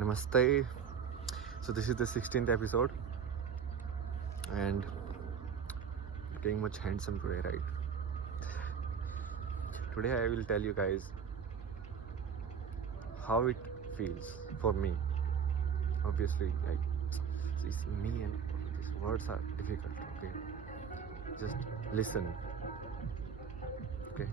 Namaste. So this is the 16th episode and looking much handsome today, right? Today I will tell you guys how it feels for me. Obviously, like, it's me and these words are difficult, okay? Just listen, okay?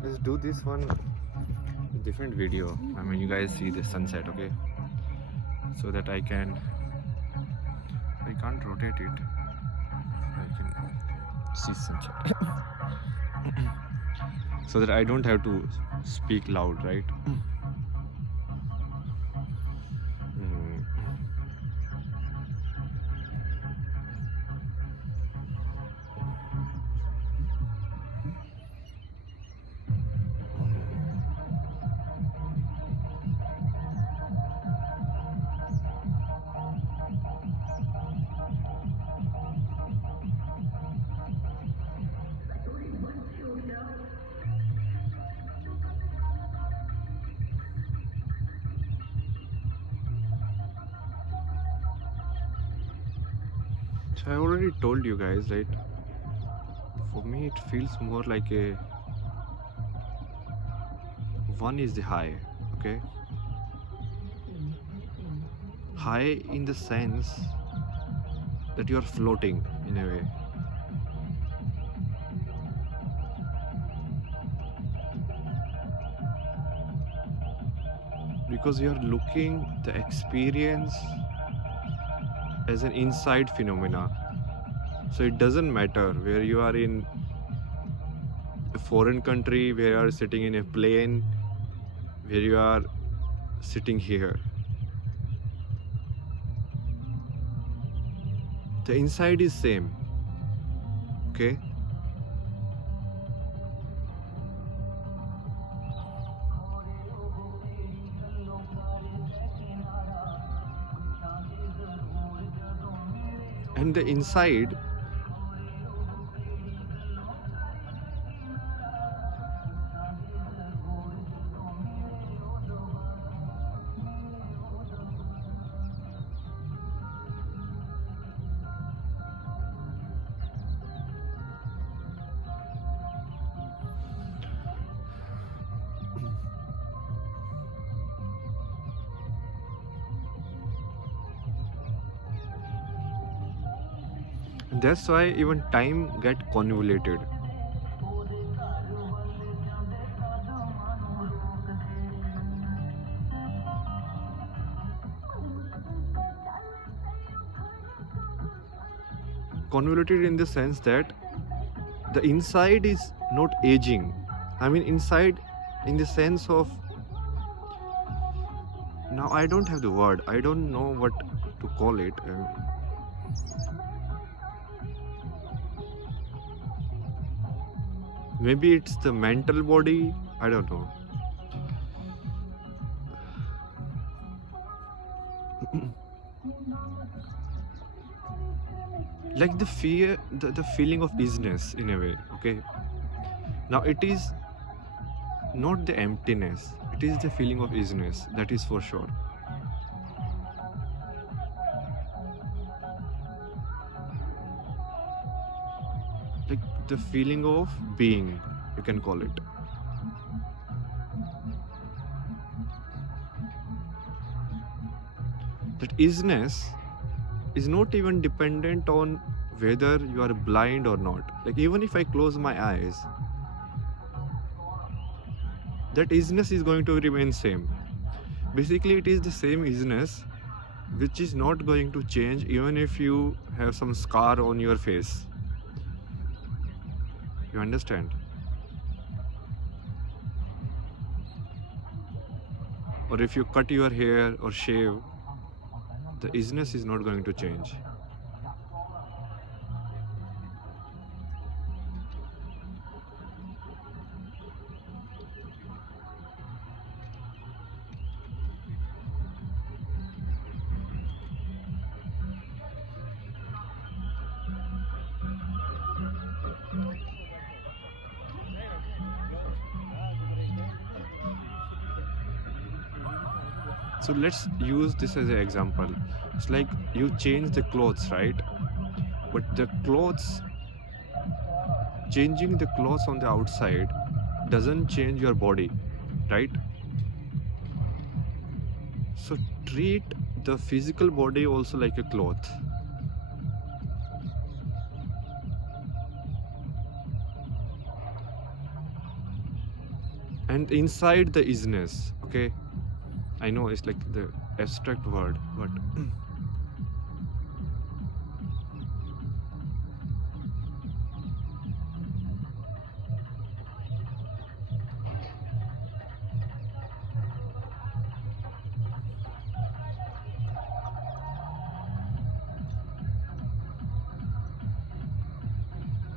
Let's do this one different video. I mean, you guys see the sunset, okay? So that I can't rotate it. I can see sunset. So that I don't have to speak loud, right? Mm. So I already told you guys, right? For me, it feels more like a one is the high, okay? High in the sense that you are floating in a way. Because you are looking the experience as an inside phenomena. So it doesn't matter where you are in a foreign country, where you are sitting in a plane, where you are sitting here. the inside is same. Okay, and the inside, that's why even time get convoluted. Convoluted in the sense that the inside is not aging. I mean, inside in the sense of, now I don't have the word, I don't know what to call it. Maybe it's the mental body, I don't know. Like the fear, the feeling of easiness in a way. Okay, now it is not the emptiness, it is the feeling of easiness, that is for sure. Like the feeling of being, you can call it. That easiness is not even dependent on whether you are blind or not. Like even if I close my eyes, that easiness is going to remain same. Basically, it is the same easiness which is not going to change even if you have some scar on your face. You understand? Or if you cut your hair or shave, the easiness is not going to change. So let's use this as an example. It's like you change the clothes, right? But the clothes, changing the clothes on the outside doesn't change your body, right? So treat the physical body also like a cloth. And inside the isness, okay? I know it's like the abstract word, but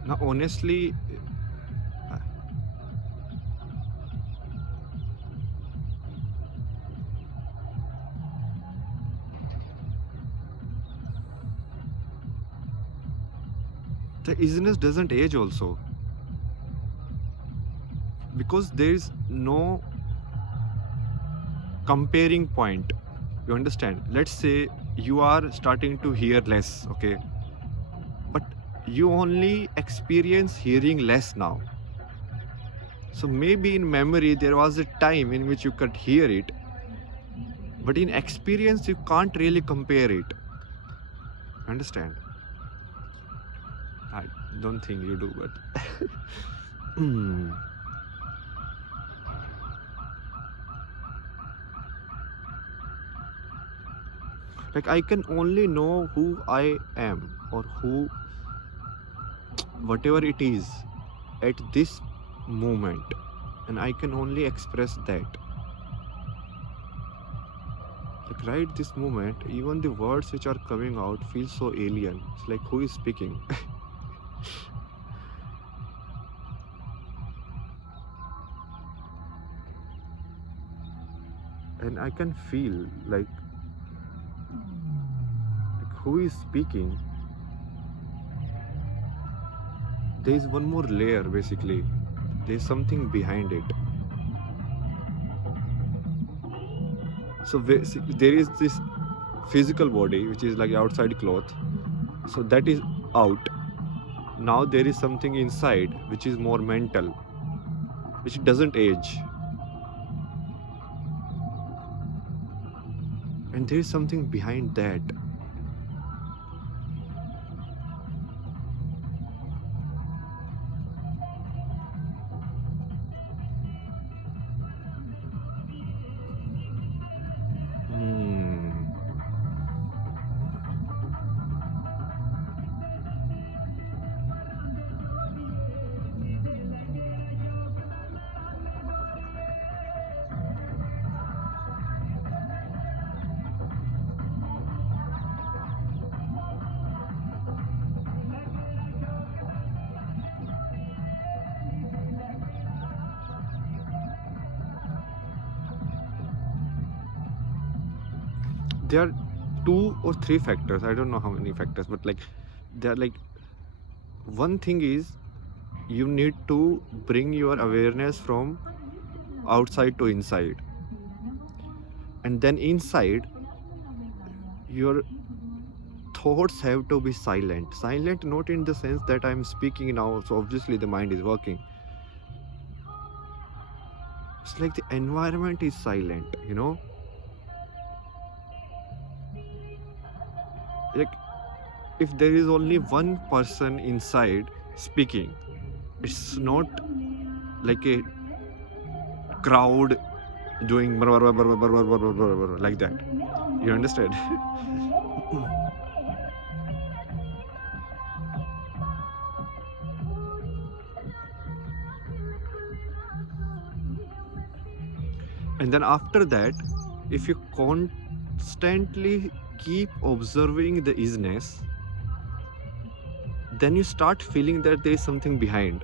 now honestly, the isness doesn't age also, because there is no comparing point. You understand? Let's say you are starting to hear less, okay? But you only experience hearing less now. So maybe in memory there was a time in which you could hear it, but in experience you can't really compare it. Understand? I don't think you do, but like I can only know who I am, or who, whatever it is at this moment, and I can only express that. Like right this moment, even the words which are coming out feel so alien. It's like, who is speaking? And I can feel like who is speaking. There is one more layer basically. There's something behind it. So basically, there is this physical body which is like outside cloth. So that is out. Now there is something inside which is more mental, which doesn't age. And there is something behind that. Hmm. There are 2 or 3 factors. I don't know how many factors, but like there are like one thing is you need to bring your awareness from outside to inside, and then inside your thoughts have to be silent, not in the sense that I'm speaking now, so obviously the mind is working. It's like the environment is silent, like if there is only one person inside speaking, it's not like a crowd doing like that. You understand? And then after that, if you constantly keep observing the isness, then you start feeling that there is something behind.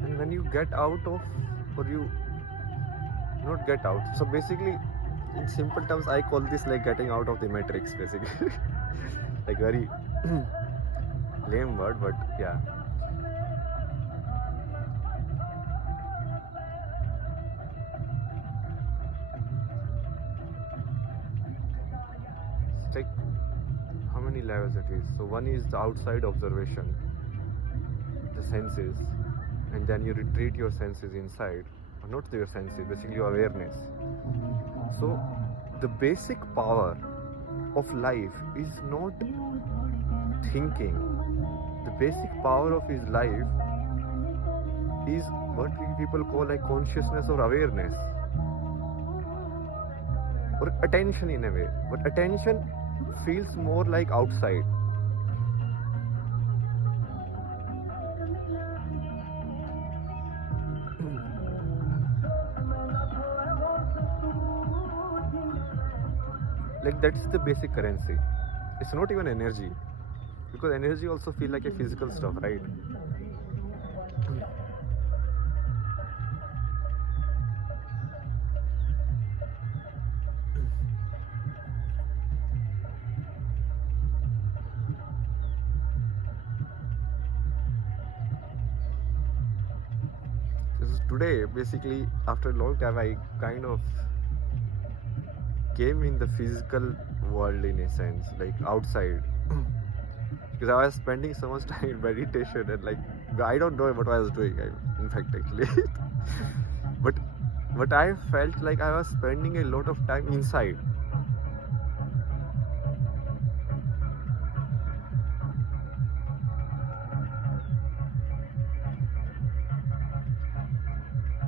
And when you get out of or you not get out. So basically, in simple terms, I call this like getting out of the matrix, basically. Like very lame word, but yeah. It's like how many levels it is. So one is the outside observation, the senses, and then you retreat your senses inside, or not your senses, basically your awareness. So the basic power of life is not thinking. The basic power of his life is what people call like consciousness or awareness or attention in a way. But attention feels more like outside. Like that's the basic currency. It's not even energy, because energy also feel like a physical stuff, right? Today, basically, after a long time, I kind of came in the physical world in a sense, like outside. Because I was spending so much time in meditation and like I don't know what I was doing. In fact, actually, but I felt like I was spending a lot of time inside.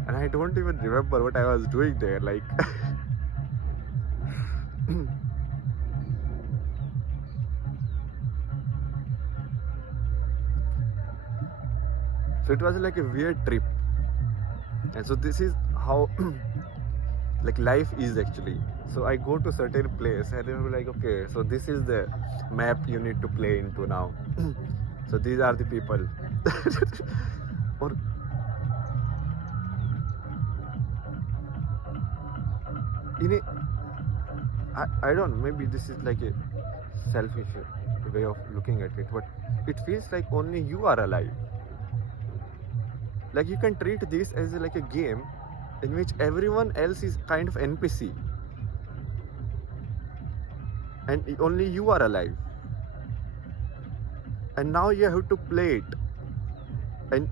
And I don't even remember what I was doing there. Like, so it was like a weird trip. And so this is how like life is actually. So I go to certain place and I'm like, okay, so this is the map you need to play into now. So these are the people. Or in a, I don't know, maybe this is like a selfish way of looking at it, but it feels like only you are alive. Like you can treat this as like a game in which everyone else is kind of NPC and only you are alive, and now you have to play it. And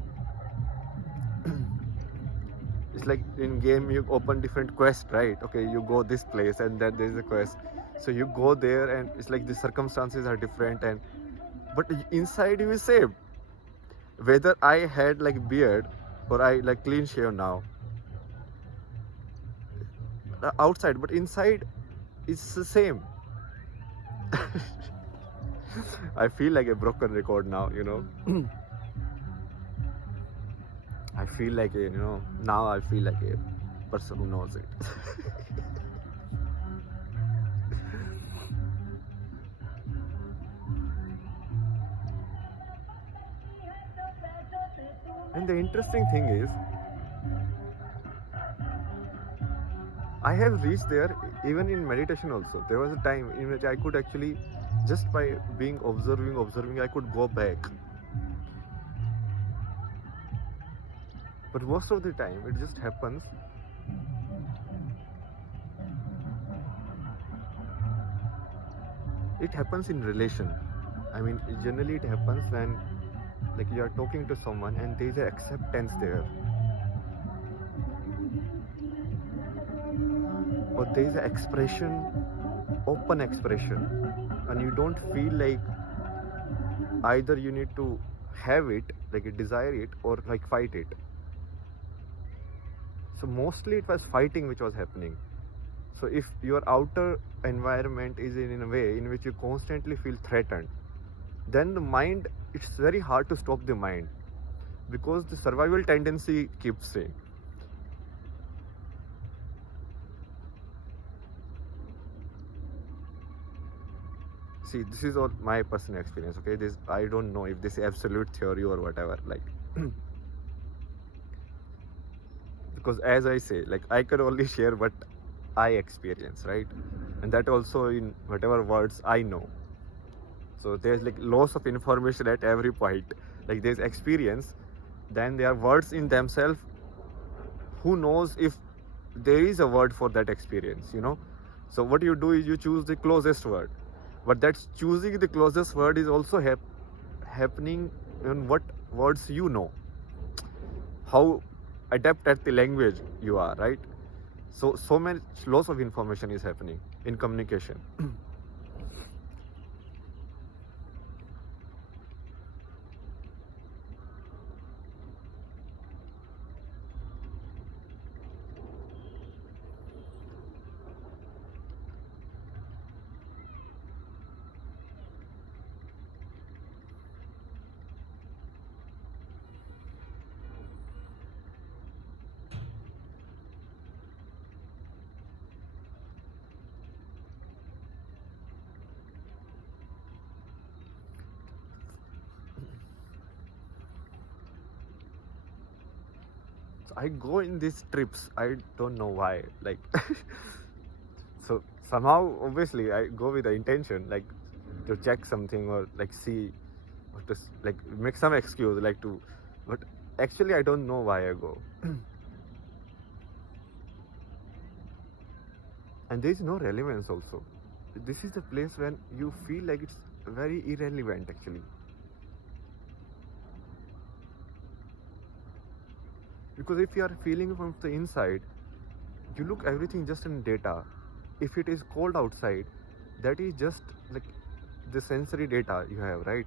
it's like in game you open different quests, right? Okay, you go this place and then there's a quest, so you go there and it's like the circumstances are different, and but inside you is same. Whether I had like beard or I like clean shave now, outside, but inside it's the same. I feel like a broken record now, you know. I feel like a, now I feel like a person who knows it. And the interesting thing is, I have reached there even in meditation also. There was a time in which I could actually, just by being observing, I could go back. But most of the time, it just happens. It happens in relation. I mean, generally it happens when like you are talking to someone and there is an acceptance there. Or there is an expression, open expression, and you don't feel like either you need to have it, like you desire it, or like fight it. So mostly it was fighting which was happening. So if your outer environment is in a way in which you constantly feel threatened, then the mind, it's very hard to stop the mind, because the survival tendency keeps saying. See, this is all my personal experience, okay? This, I don't know if this is absolute theory or whatever, like. because as I say, like I can only share what I experience, right? And that also in whatever words I know. So there's like loss of information at every point. Like there's experience, then there are words in themselves. Who knows if there is a word for that experience, you know? So what you do is you choose the closest word, but that's choosing the closest word is also happening in what words you know, how adept at the language you are, right? So much loss of information is happening in communication. So I go in these trips, I don't know why, like so somehow obviously I go with the intention like to check something or like see or to like make some excuse like to, but actually I don't know why I go. And there is no relevance also. This is the place when you feel like it's very irrelevant actually, because if you are feeling from the inside, you look everything just in data. If it is cold outside, that is just like the sensory data you have, right?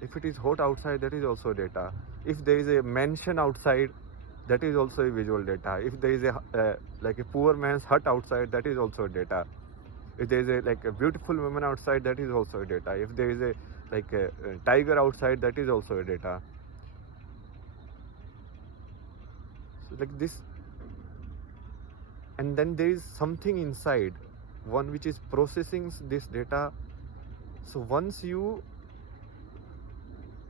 If it is hot outside, that is also data. If there is a mansion outside, that is also a visual data. If there is a like a poor man's hut outside, that is also data. If there is a like a beautiful woman outside, that is also data. If there is a like a tiger outside, that is also a data. So like this, and then there is something inside, one which is processing this data. So once you,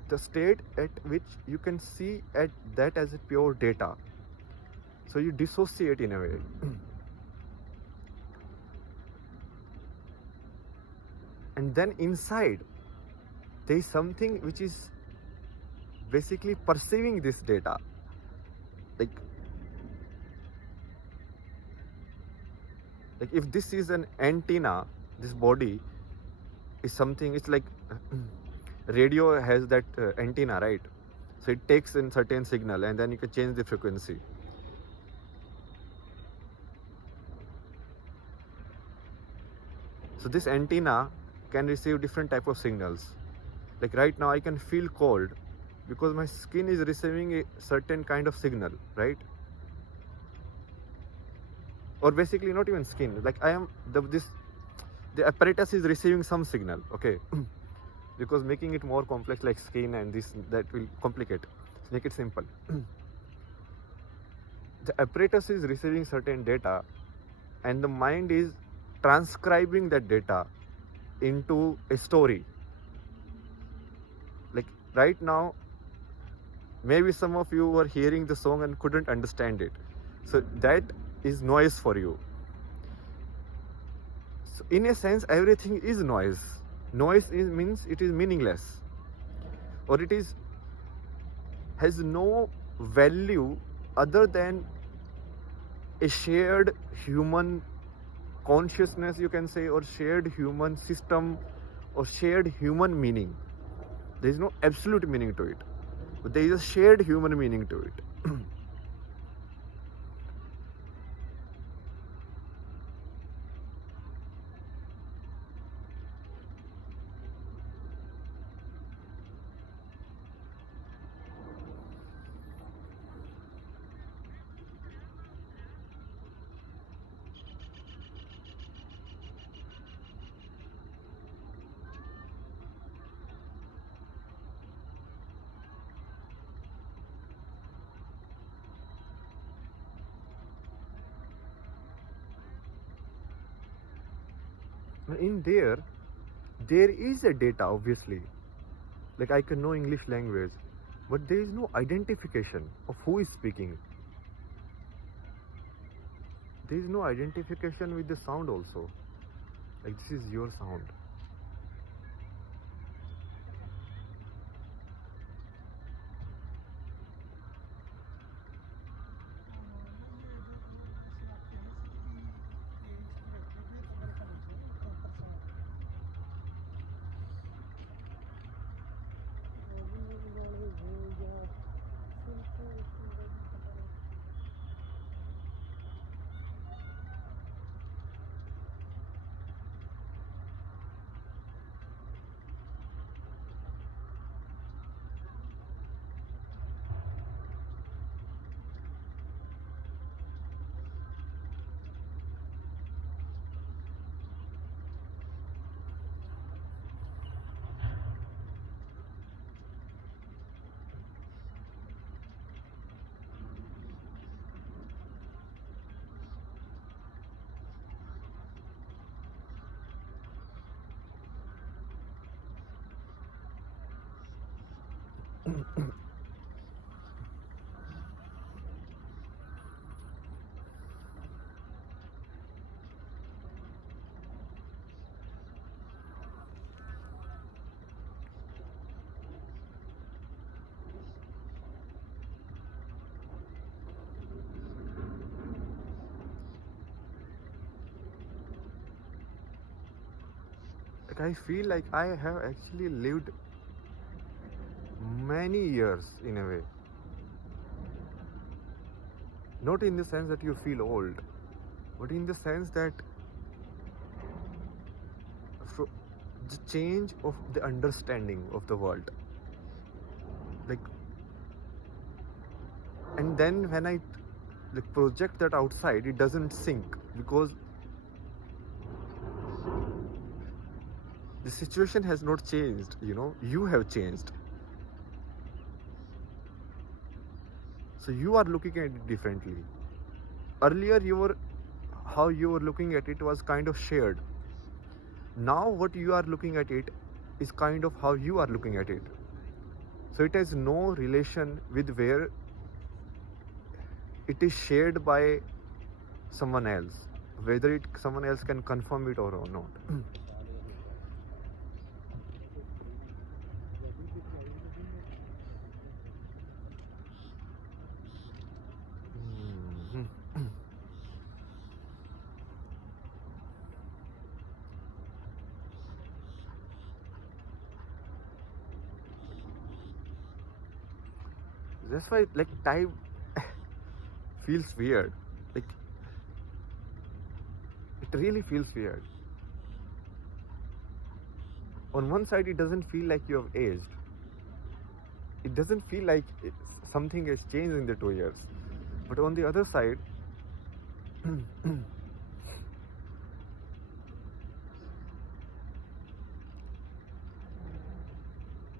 the state at which you can see at that as a pure data, so you dissociate in a way. And then inside there is something which is basically perceiving this data, like if this is an antenna, this body is something, it's like radio has that antenna, right? So it takes in certain signal and then you can change the frequency. So this antenna can receive different type of signals. Like right now I can feel cold because my skin is receiving a certain kind of signal, right? Or basically not even skin, like I am the apparatus is receiving some signal, okay? Because making it more complex like skin and this, that will complicate. Let's make it simple. The apparatus is receiving certain data and the mind is transcribing that data into a story. Like right now, maybe some of you were hearing the song and couldn't understand it. So that is noise for you. So in a sense, everything is noise. Noise means it is meaningless, or it is has no value other than a shared human consciousness, you can say, or shared human system, or shared human meaning. There is no absolute meaning to it, but there is a shared human meaning to it. In there is a data, obviously. Like I can know English language, but there is no identification of who is speaking. there is no identification with the sound also. Like this is your sound. Like I feel like I have actually lived many years in a way. Not in the sense that you feel old, but in the sense that the change of the understanding of the world. Like, and then when I project that outside, it doesn't sink because the situation has not changed, you have changed. So you are looking at it differently. Earlier how you were looking at it was kind of shared. Now what you are looking at it is kind of how you are looking at it. So it has no relation with where it is shared by someone else, whether someone else can confirm it or not. That's why like time feels weird. Like it really feels weird. On one side it doesn't feel like you have aged. It doesn't feel like something has changed in the 2 years. But on the other side,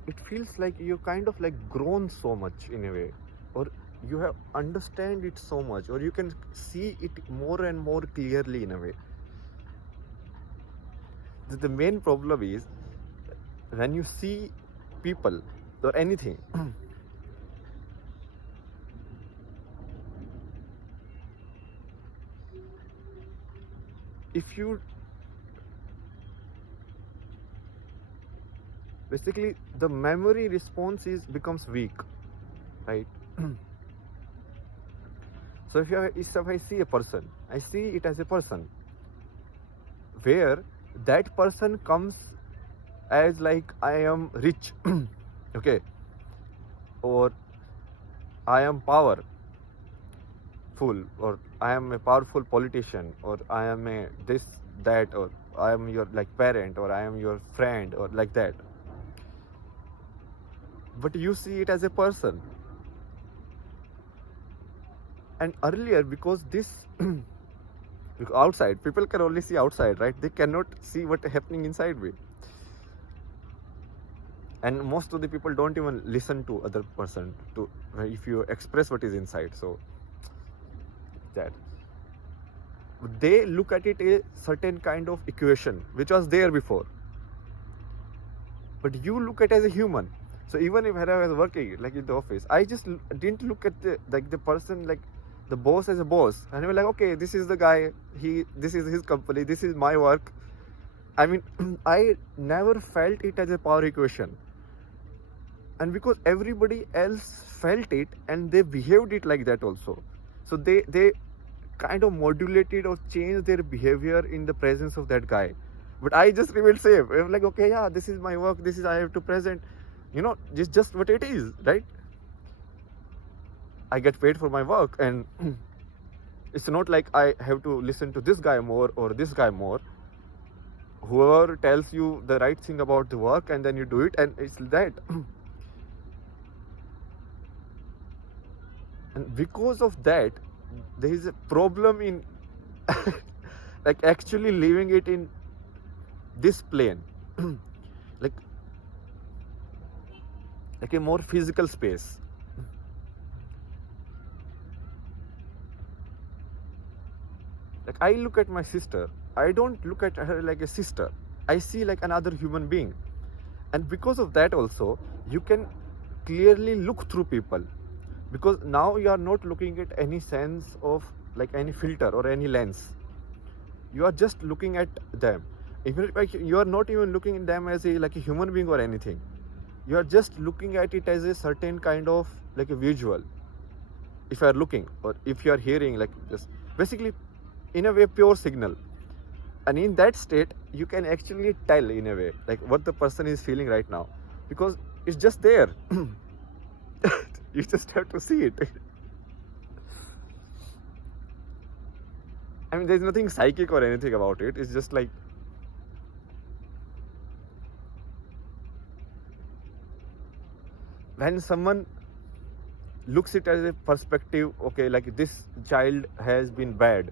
it feels like you kind of like grown so much in a way, or you have understand it so much, or you can see it more and more clearly in a way. The main problem is when you see people or anything if you basically the memory response becomes weak, right? So if I see a person, I see it as a person where that person comes as like I am rich okay, or I am powerful, or I am a powerful politician, or I am a this that, or I am your like parent, or I am your friend, or like that. But you see it as a person. And earlier, because this outside people can only see outside, right? They cannot see what is happening inside me. And most of the people don't even listen to other person to if you express what is inside. So that they look at it a certain kind of equation which was there before, but you look at it as a human. So even if I was working like in the office, I just didn't look at the person like the boss as a boss, and you're like, okay, this is the guy, this is his company, this is my work. I mean, I never felt it as a power equation, and because everybody else felt it and they behaved it like that also, so they kind of modulated or changed their behavior in the presence of that guy. But I just remained safe. I'm like, okay, yeah, this is my work, this is, I have to present, it's just what it is, right? I get paid for my work, and it's not like I have to listen to this guy more or this guy more. Whoever tells you the right thing about the work, and then you do it, and it's that. And because of that, there is a problem in like actually leaving it in this plane, like a more physical space. Like, I look at my sister, I don't look at her like a sister, I see like another human being. And because of that also, you can clearly look through people, because now you are not looking at any sense of like any filter or any lens. You are just looking at them. Even like, you are not even looking at them as a like a human being or anything. You are just looking at it as a certain kind of like a visual. If you are looking, or if you are hearing, like just basically in a way pure signal. And in that state, you can actually tell in a way like what the person is feeling right now, because it's just there. You just have to see it. I mean, there's nothing psychic or anything about it. It's just like, when someone looks it as a perspective, okay, like this child has been bad,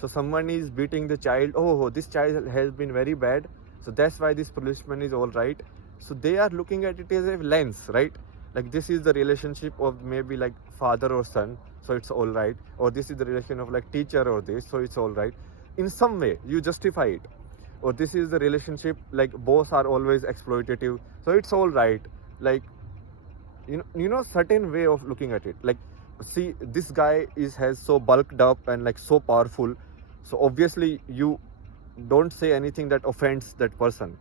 so someone is beating the child, oh, this child has been very bad, so that's why this policeman is all right. So they are looking at it as a lens, right? Like, this is the relationship of maybe like father or son, so it's all right. Or this is the relation of like teacher or this, so it's all right. In some way you justify it. Or this is the relationship, like both are always exploitative, so it's all right. Like, certain way of looking at it. Like, see, this guy has so bulked up and like so powerful, so obviously you don't say anything that offends that person,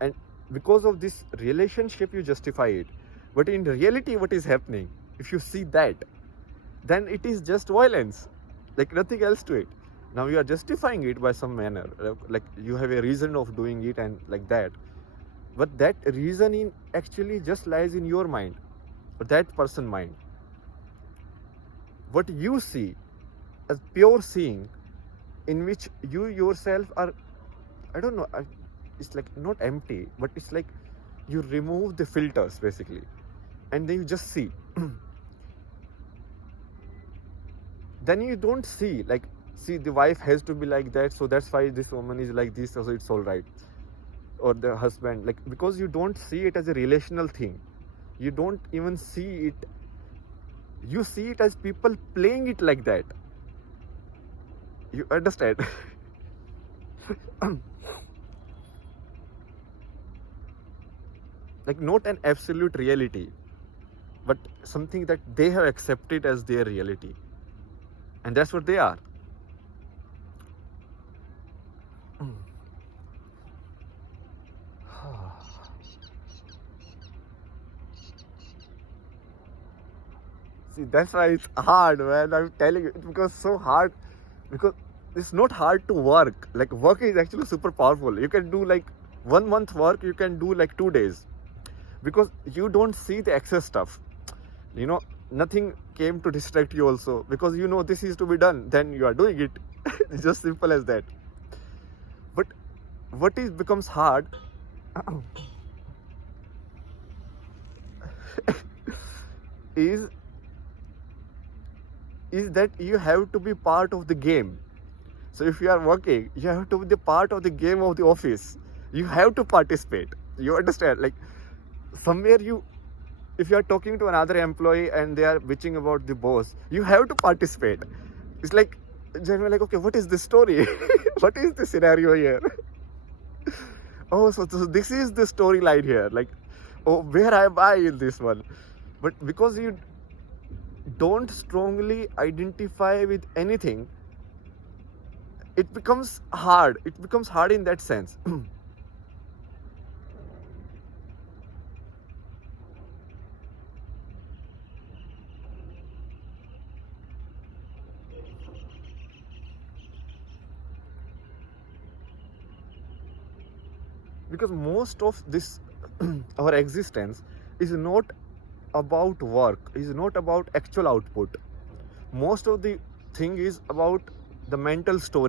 and because of this relationship you justify it. But in reality, what is happening, if you see that, then it is just violence, like nothing else to it. Now you are justifying it by some manner, like you have a reason of doing it and like that, but that reasoning actually just lies in your mind, or that person's mind. What you see as pure seeing, in which you yourself are, I don't know, it's like not empty, but it's like you remove the filters basically, and then you just see. Then you don't see like, see, the wife has to be like that, so that's why this woman is like this, so it's all right. Or the husband, like, because you don't see it as a relational thing, you don't even see it, you see it as people playing it like that. You understand? Like, not an absolute reality, but something that they have accepted as their reality, and that's what they are. See, that's why it's hard, man. I'm telling you, it becomes so hard, because it's not hard to work. Like, work is actually super powerful. You can do like 1 month work, you can do like 2 days, because you don't see the excess stuff. Nothing came to distract you also, because this is to be done, then you are doing it. It's just simple as that. But what becomes hard is that you have to be part of the game. So if you are working, you have to be the part of the game of the office. You have to participate. You understand? Like, somewhere if you are talking to another employee and they are bitching about the boss, you have to participate. It's like, generally, like, okay, what is the story? What is the scenario here? Oh, so this is the storyline here. Like, oh, where am I in this one? But because don't strongly identify with anything, it becomes hard. It becomes hard in that sense. Because most of this our existence is not about work, is not about actual output. Most of the thing is about the mental story.